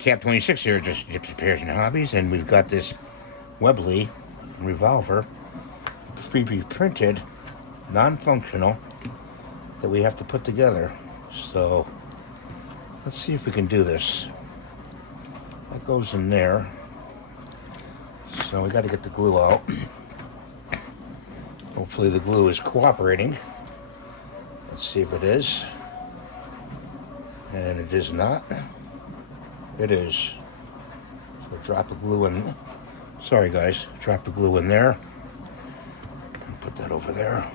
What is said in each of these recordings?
Cap 26 here, just Gypsy Pairs and Hobbies, and we've got this Webley revolver, pre-printed, non-functional, that we have to put together. So let's see if we can do this. That goes in there. So we got to get the glue out. Hopefully the glue is cooperating. Let's see if it is. And it is not. It is. So drop the glue in. Sorry guys, drop the glue in there. And put that over there.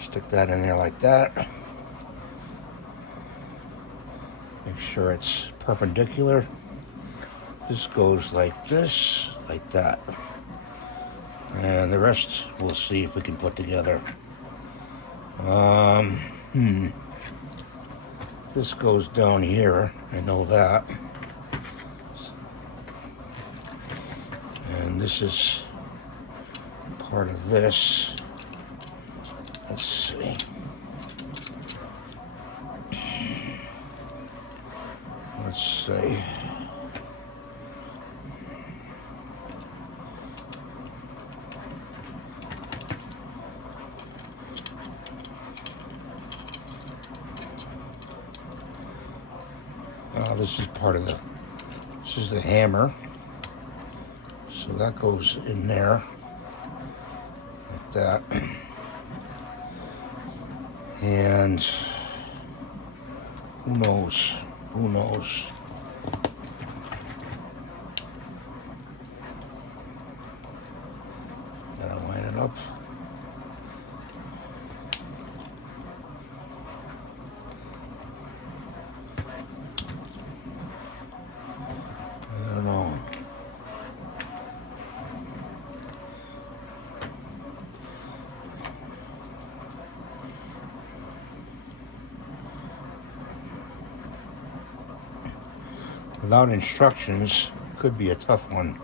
Stick that in there like that. Make sure it's perpendicular. This goes like this, like that. And the rest we'll see if we can put together. This goes down here, I know that. And this is part of this. Let's see. Let's see. This is part of this is the hammer. So that goes in there, like that. And who knows? Gotta line it up. I don't know. Without instructions, could be a tough one.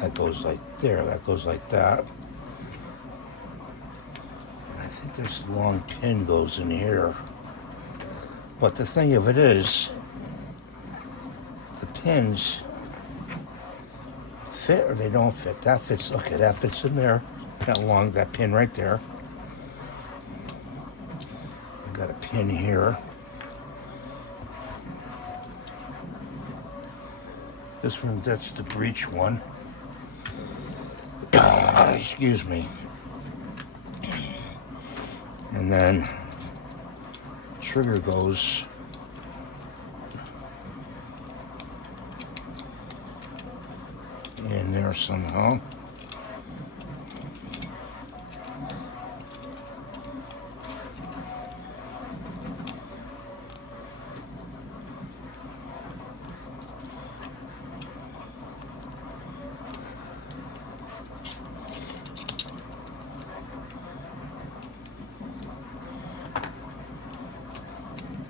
That goes like there, that goes like that. And I think this long pin goes in here. But the thing of it is, the pins fit or they don't fit. That fits, okay, that fits in there. That pin right there. We've got a pin here. This one, that's the breech one. Excuse me. And then the trigger goes in there somehow.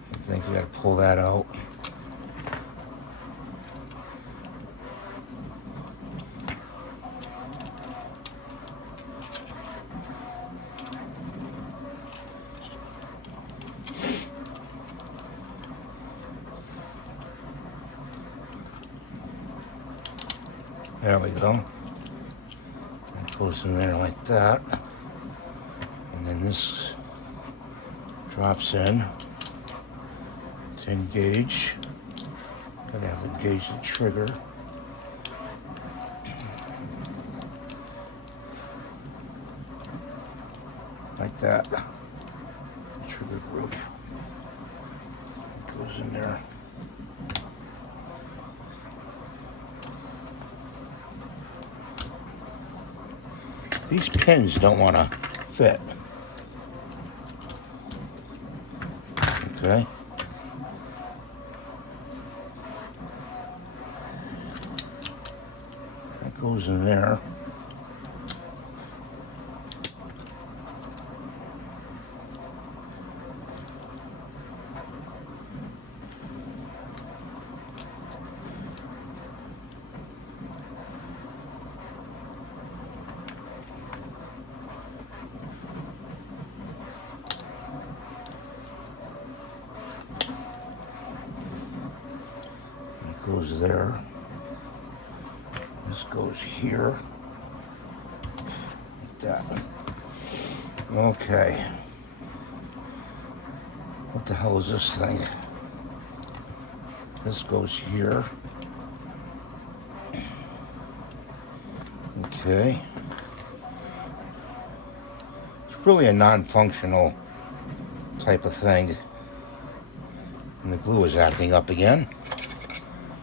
I think you got to pull that out. There we go. That goes in there like that. And then this drops in. 10 gauge. Gotta have to engage the trigger. Like that. Trigger group goes in there. These pins don't want to fit. Okay. That goes in there. It goes there. This goes here. Like that. Okay. What the hell is this thing? This goes here. Okay. It's really a non-functional type of thing. And the glue is acting up again.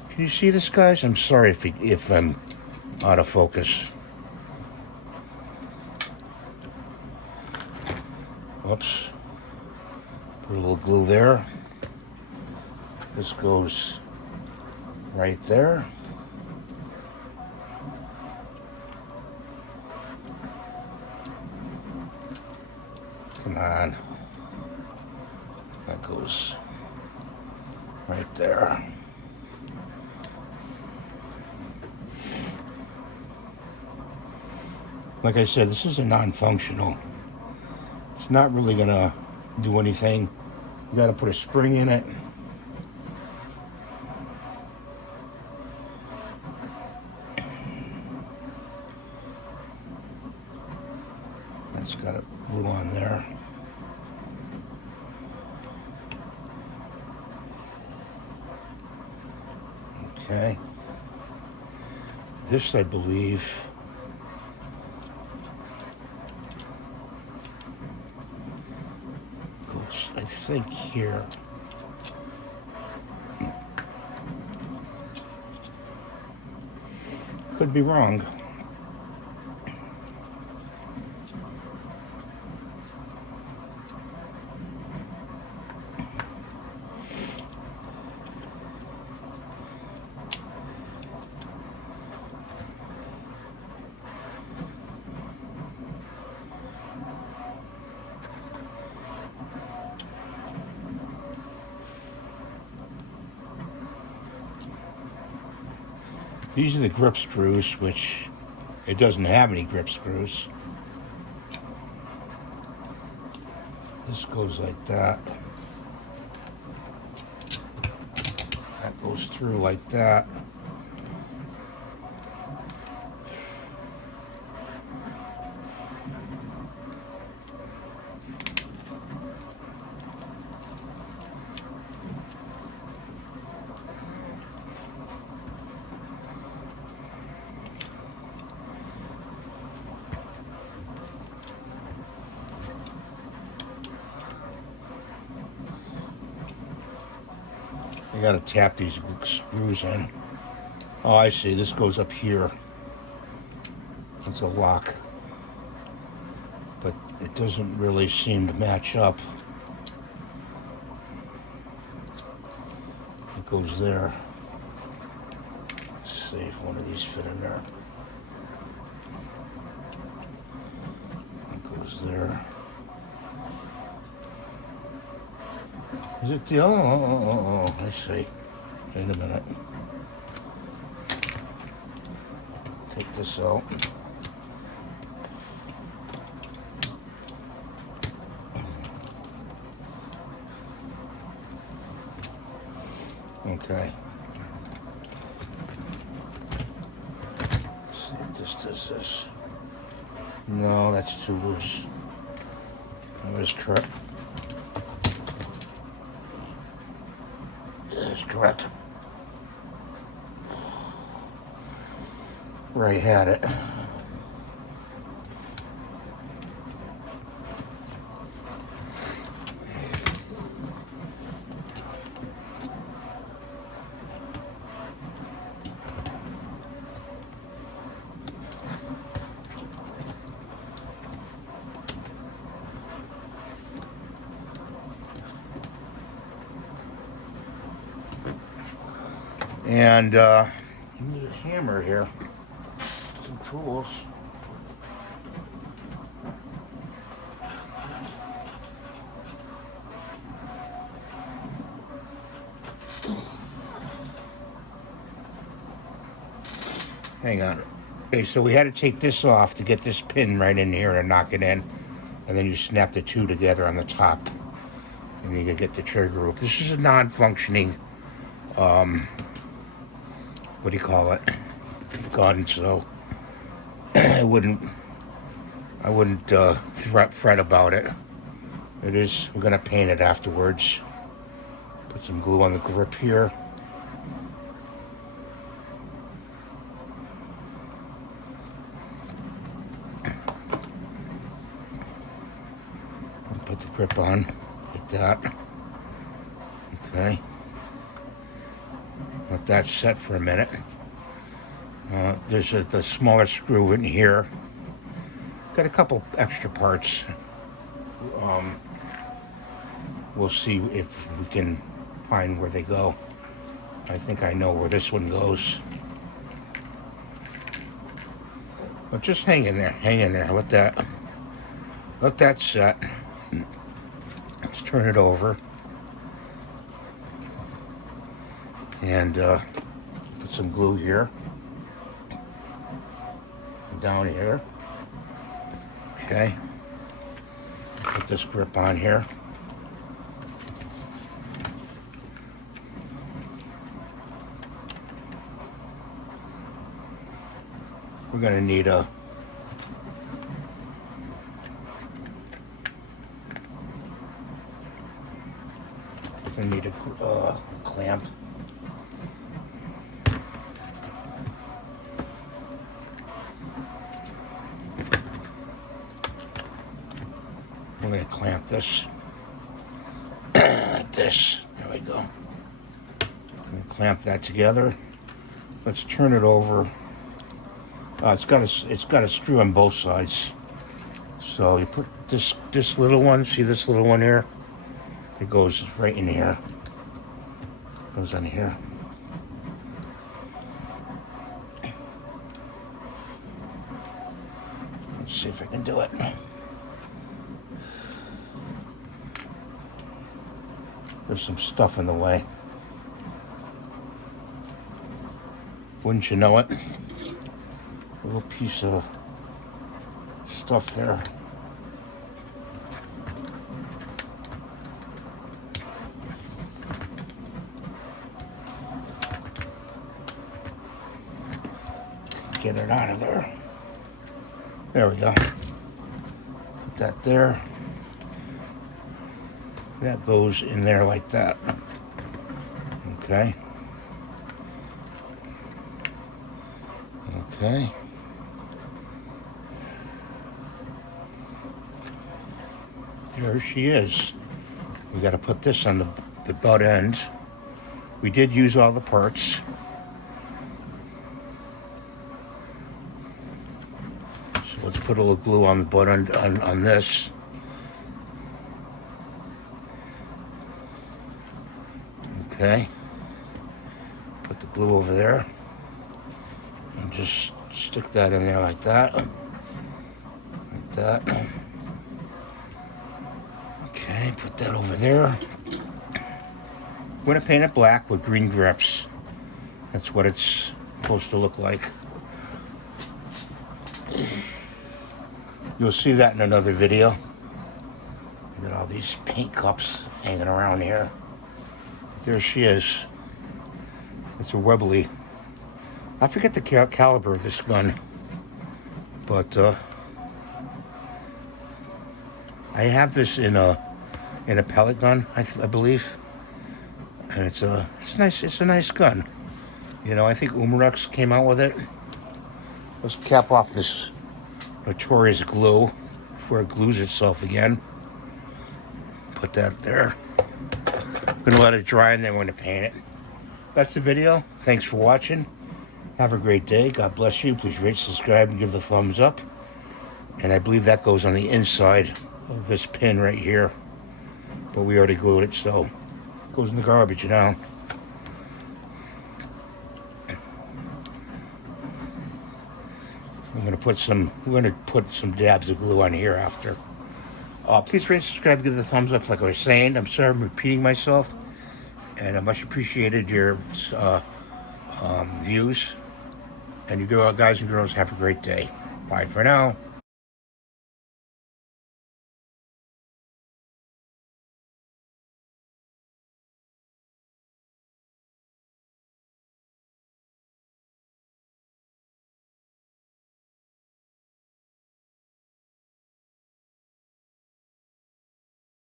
Can you see this, guys? I'm sorry if I'm out of focus. Whoops. Put a little glue there. This goes right there. Come on. That goes right there. Like I said, this is a non-functional. It's not really gonna do anything. You gotta put a spring in it. That's got a glue on there. Okay. This, I believe, goes, I think, here. Could be wrong. These are the grip screws, which it doesn't have any grip screws. This goes like that. That goes through like that. I gotta tap these screws in. Oh, I see. This goes up here. It's a lock. But it doesn't really seem to match up. It goes there. Let's see if one of these fit in there. It goes there. Is it the... Oh, I see. Wait a minute. Take this out. Okay. Let's see if this does this. No, that's too loose. That was correct. That's correct. Where I had it. And you need a hammer here, some tools. Hang on. Okay, so we had to take this off to get this pin right in here and knock it in. And then you snap the two together on the top. And you can get the trigger group. This is a non-functioning, what do you call it? Gun, so I wouldn't fret about it. It is, I'm gonna paint it afterwards. Put some glue on the grip here. Put the grip on, like that. Okay. Let that set for a minute. There's the smaller screw in here. Got a couple extra parts. We'll see if we can find where they go. I think I know where this one goes. But just hang in there, Let that set. Let's turn it over. And put some glue here. And down here. Okay. Put this grip on here. We're gonna need a clamp. We're going to clamp this like this. There we go. Clamp that together. Let's turn it over. It's got a screw on both sides. So you put this little one. See this little one here? It goes right in here. Goes on here. Let's see if I can do it. There's some stuff in the way. Wouldn't you know it? A little piece of stuff there. Get it out of there. There we go. Put that there. That goes in there like that. Okay. Okay. There she is. We got to put this on the butt end. We did use all the parts. So let's put a little glue on the butt end on this. Okay. Put the glue over there. And just stick that in there like that. Like that. Okay, put that over there. I'm going to paint it black with green grips. That's what it's supposed to look like. You'll see that in another video. Got all these paint cups hanging around here. There she is. It's a Webley. I forget the caliber of this gun, but I have this in a pellet gun, I believe, and it's nice. It's a nice gun. You know, I think Umarux came out with it. Let's cap off this notorious glue before it glues itself again. Put that there. I'm gonna let it dry and then we're gonna paint it. That's the video. Thanks for watching. Have a great day. God bless you. Please rate, subscribe, and give the thumbs up. And I believe that goes on the inside of this pin right here. But we already glued it, so it goes in the garbage now. We're gonna put some dabs of glue on here after. Please rate, subscribe, give it a thumbs up. Like I was saying, I'm sorry I'm repeating myself, and I much appreciated your views. And you guys and girls have a great day. Bye for now.